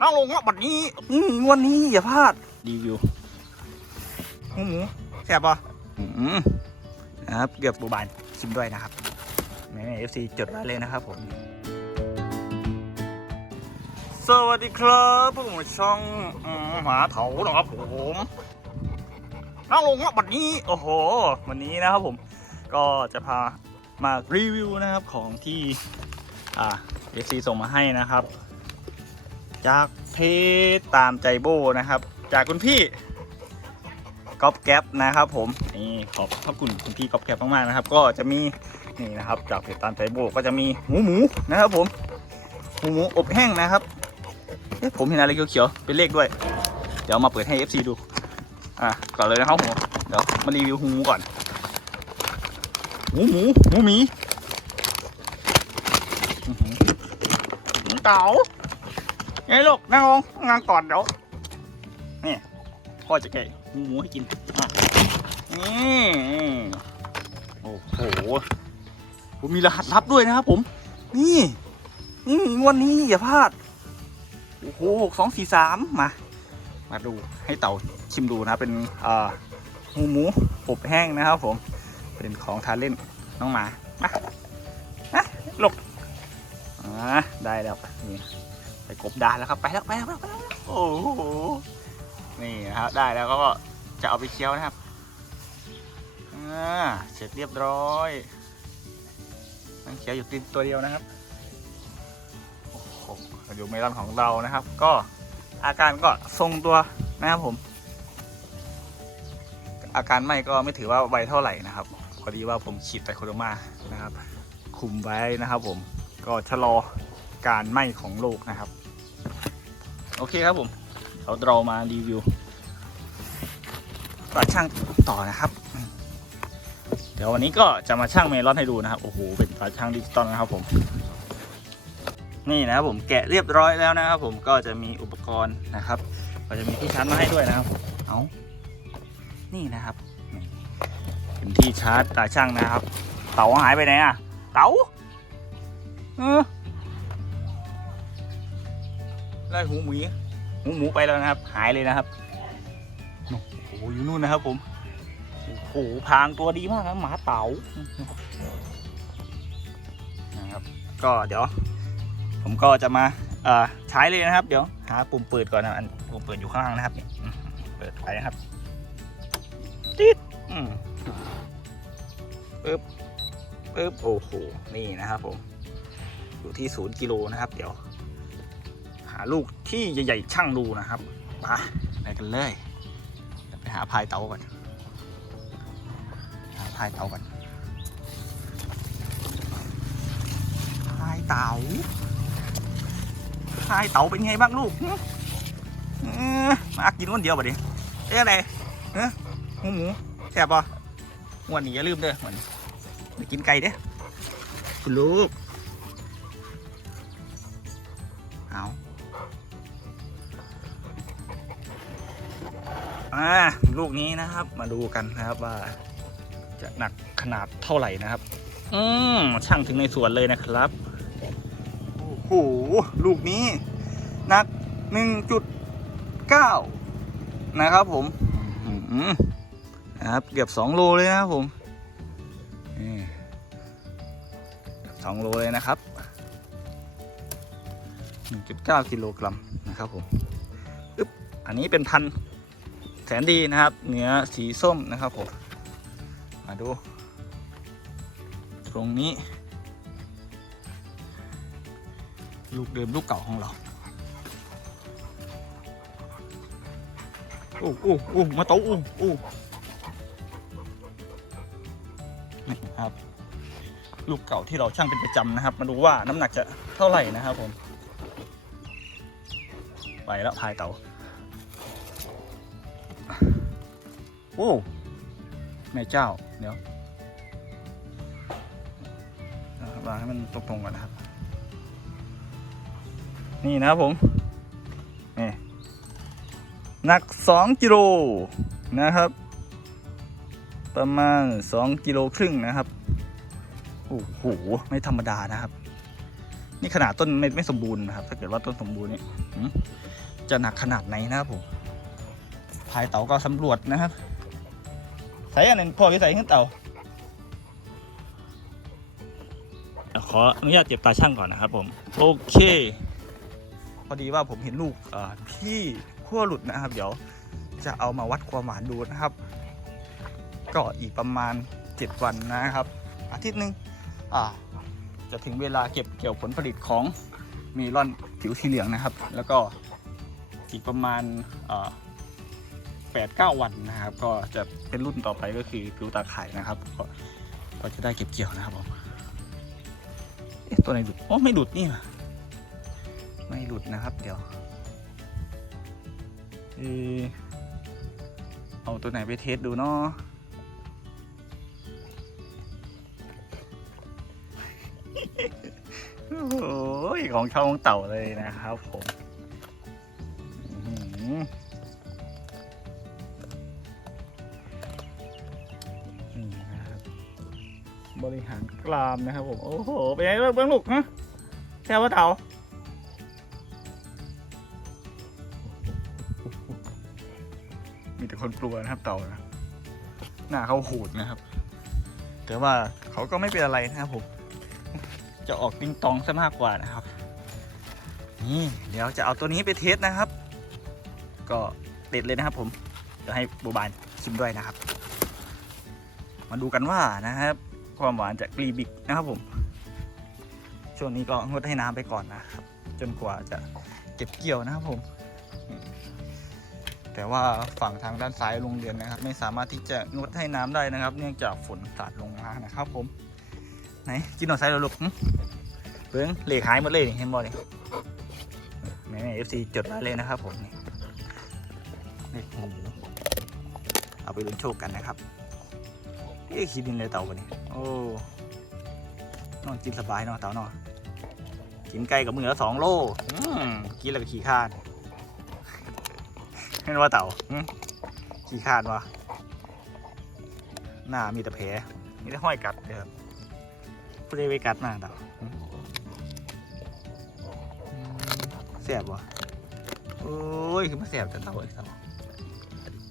นั่งลงว่าบัดนี้อืมงวันนี้อย่าพลาดรีวิวหมูหมูแซ่บปะอืมนะครับเกือบบูบานชิมด้วยนะครับแม่เอฟซีจดไว้เลยนะครับผมสวัสดีครับพวกผมช่องอืมหมาเถานะครับผมนั่งลงว่าบัดนี้ โอ้โห วันนี้นะครับผม ก็จะพามารีวิวนะครับของที่อ่าเอฟซีส่งมาให้นะครับ จากเพจตามใจโบนะครับ จากคุณพี่ก๊อฟแก๊ปนะครับ ผมนี่ขอบพระคุณคุณพี่ก๊อฟแก๊ปมากๆนะครับ ก็จะมีนี่นะครับ จากเพจตามใจโบก็จะมีหมูหมูนะครับ ผมหมูหมูอบแห้งนะครับผมเห็นอะไรเขียวๆเป็นเลขด้วย เดี๋ยวมาเปิดให้ FC ดูอะก่อนเลยนะครับผมเดี๋ยวมารีวิวหมูหมูก่อนหมูหมูหมูหมีหมูเต๋า ไงลูกนั่งลงงานก่อนเดี๋ยวนี่พ่อจะแกะหมูหมูให้กินนี่โอ้โหผมมีรหัสลับด้วยนะครับผม นี่นี่งวดนี้อย่าพลาดโอ้โหหกสองสี่สามมา มาดูให้เต่าชิมดูนะเป็นอ่าหมูหมูอบแห้งนะครับผมเป็นของทานเล่นน้องหมามานะลูกอ่าได้แล้วนี่ ไปกบดานแล้วครับไปแล้วไปแล้วไปแล้วโอ้โหนี่นะครับได้แล้วก็จะเอาไปเคี้ยวนะครับอ่าเสร็จเรียบร้อยมันเคี้ยวอยู่ติดตัวเดียวนะครับโอ้โหอยู่เมลอนของเรานะครับ ก็อาการก็ทรงตัวนะครับผม อาการไหม่ก็ไม่ถือว่าไวเท่าไหร่นะครับพอดีว่าผมฉีดไตโคโดมานะครับ คุมไว้นะครับผมก็ชะลอการไหม้ของโรคนะครับ โอเคครับผมเดี๋ยวเรามารีวิวปลาช่างต่อนะครับ เดี๋ยววันนี้ก็จะมาช่างเมลอนให้ดูนะครับ โอ้โห เป็นปลาช่างดิจิตอลนะครับผม นี่นะครับผมแกะเรียบร้อยแล้วนะครับ ผมก็จะมีอุปกรณ์นะครับ ก็จะมีที่ชาร์จมาให้ด้วยนะครับ เอานี่นะครับเป็นที่ชาร์จตาช่างนะครับ เต๋าหายไปไหนอะเต๋าเออ ไล่หูหมีหูหมูไปแล้วนะครับ หายเลยนะครับโอ้โหอยู่นู่นนะครับ ผมโอ้โหพางตัวดีมากครับหมาเต๋านะครับ ก็เดี๋ยว ผมก็จะมาเอ่อใช้เลยนะครับ เดี๋ยวหาปุ่มเปิดก่อนนะอันปุ่มเปิดอยู่ข้างล่างนะครับเนี่ยเปิดไปนะครับติดอืมปึ๊บปึ๊บโอ้โหนี่นะครับผมอยู่ที่ศูนย์กิโลนะครับ เดี๋ยวาลูกที่ใหญ่ๆช่างดูนะครับมาไปกันเลยไปหาพายเตาก่อนหาพายเตาก่อนพายเตาพายเตาเป็นไงบ้างลูกหึเอ้อมากินคนเดียวบ่ดิเอ๊ะอะไรเฮ้หมูหมูแซ่บปะวันนี้อย่าลืมเด้อวันนี้ไปกินไก่เด้อคุณลูกเอา อ่าลูกนี้นะครับ มาดูกันนะครับว่า จะหนักขนาดเท่าไหร่นะครับ อืมช่างถึงในสวนเลยนะครับโอ้โหลูกนี้หนัก1.9นะครับ ผมอื้อหือนะครับเกือบ2โลเลยนะครับผมนี่เกือบ2โลเลยนะครับ1.9กิโลกรัมนะครับผมอึ๊บอันนี้เป็นพัน แสนดีนะครับ เนื้อสีส้มนะครับผม มาดู ตรงนี้ ลูกเดิมลูกเก่าของเราอู้อู้อู้มาโตอู้อู้นี่ครับ ลูกเก่าที่เราช่างเป็นประจำนะครับ มาดูว่าน้ำหนักจะเท่าไหร่นะครับผม ไปแล้วพายเต่า โอ้แม่เจ้า เดี๋ยวนะครับวางให้มันตรงๆก่อนนะครับ นี่นะครับผมนี่หนัก 2กิโลนะครับ ประมาณ 2กิโลครึ่งนะครับโอ้โหไม่ธรรมดานะครับ นี่ขนาดต้นไม่ไม่สมบูรณ์นะครับ ถ้าเกิดว่าต้นสมบูรณ์เนี่ยจะหนักขนาดไหนนะครับผมพายเต่าก็สำรวจนะครับ ใส่อันนั้นพอที่ใส่ขึ้นเต่าขออนุญาตเจ็บตาช่างก่อนนะครับผม โอเค พอดีว่าผมเห็นลูกที่ขั้วหลุดนะครับ เดี๋ยวจะเอามาวัดความหวานดูนะครับ ก็อีกประมาณ 7 วันนะครับ อาทิตย์หนึ่งจะถึงเวลาเก็บเกี่ยวผลผลิตของเมลอนผิวสีเหลืองนะครับ แล้วก็อีกประมาณ แปดเก้าวันนะครับ ก็จะเป็นรุ่นต่อไปก็คือผิวตาข่ายนะครับ ก็ก็จะได้เก็บเกี่ยวนะครับผมเอ๊ะตัวไหนหลุดโอ้ไม่หลุดนี่ไม่หลุดนะครับ เดี๋ยวเอะเอาตัวไหนไปเทสดูเนาะโอ้ยของช่องเต่าเลยนะครับผม บริหารกรามนะครับผม โอ้โห เป็นไงบ้างเบื้องลูกฮะแค่ว่าเต่ามีแต่คนกลัวนะครับเต่านะ หน้าเขาโหดนะครับ แต่ว่าเขาก็ไม่เป็นอะไรนะครับผม จะออกติงตองซะมากกว่านะครับ นี่เดี๋ยวจะเอาตัวนี้ไปเทสนะครับ ก็เด็ดเลยนะครับผม จะให้โบบานชิมด้วยนะครับ มาดูกันว่านะครับ ความหวานจากกรีบิกนะครับผม ช่วงนี้ก็งดให้น้ำไปก่อนนะครับ จนกว่าจะเก็บเกี่ยวนะครับผม แต่ว่าฝั่งทางด้านซ้ายโรงเรียนนะครับ ไม่สามารถที่จะงดให้น้ำได้นะครับ เนื่องจากฝนสาดลงมานะครับ ผม ไหนกินหน่อยไซส์เราลูกเบิ้งเหล็กหายหมดเลยนี่เห็นบ่เนี่ยแม่เอฟซีจดไว้เลยนะครับผมนี่เลขหมูเอาไปลุ้นโชคกันนะครับ เอ๊ะคิดดินเลยเต่าวันนี้โอ้นอนกินสบายเนาะเต่าเนาะกินไก่กับมือละสองโลกินแล้วก็ขี้ข้านเห็นว่าเต่าขี้ข้านวะหน้ามีแต่แผลมีแต่ห้อยกัดเด้อผู้ใดไปกัดมาดอกอืมแสบบ่โอ้ยคือมาแสบจังเต่าไอ้เต่า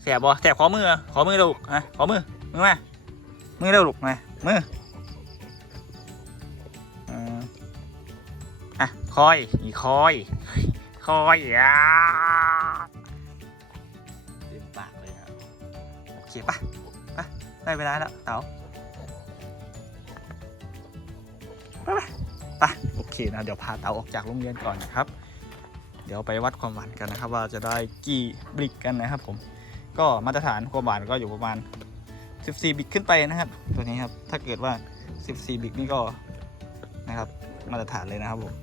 แสบบ่แสบขอมือขอมือลูกฮะขอมือมือมา มือเร็วลูกมามืออะคอยอีคอย คอยอะเต็มปากเลยนะโอเคปะปะได้เวลาแล้วเต๋าไปโอเคนะเดี๋ยวพาเต๋าออกจากโรงเรียนก่อนนะครับ เดี๋ยวไปวัดความหวานกันนะครับ ว่าจะได้กี่บริกกันนะครับผมก็มาตรฐานความหวานก็อยู่ประมาณ 14 บิตขึ้นไปนะครับ ตัวนี้ครับ ถ้าเกิดว่า 14 บิตนี่ก็นะครับ มาตรฐานเลยนะครับผม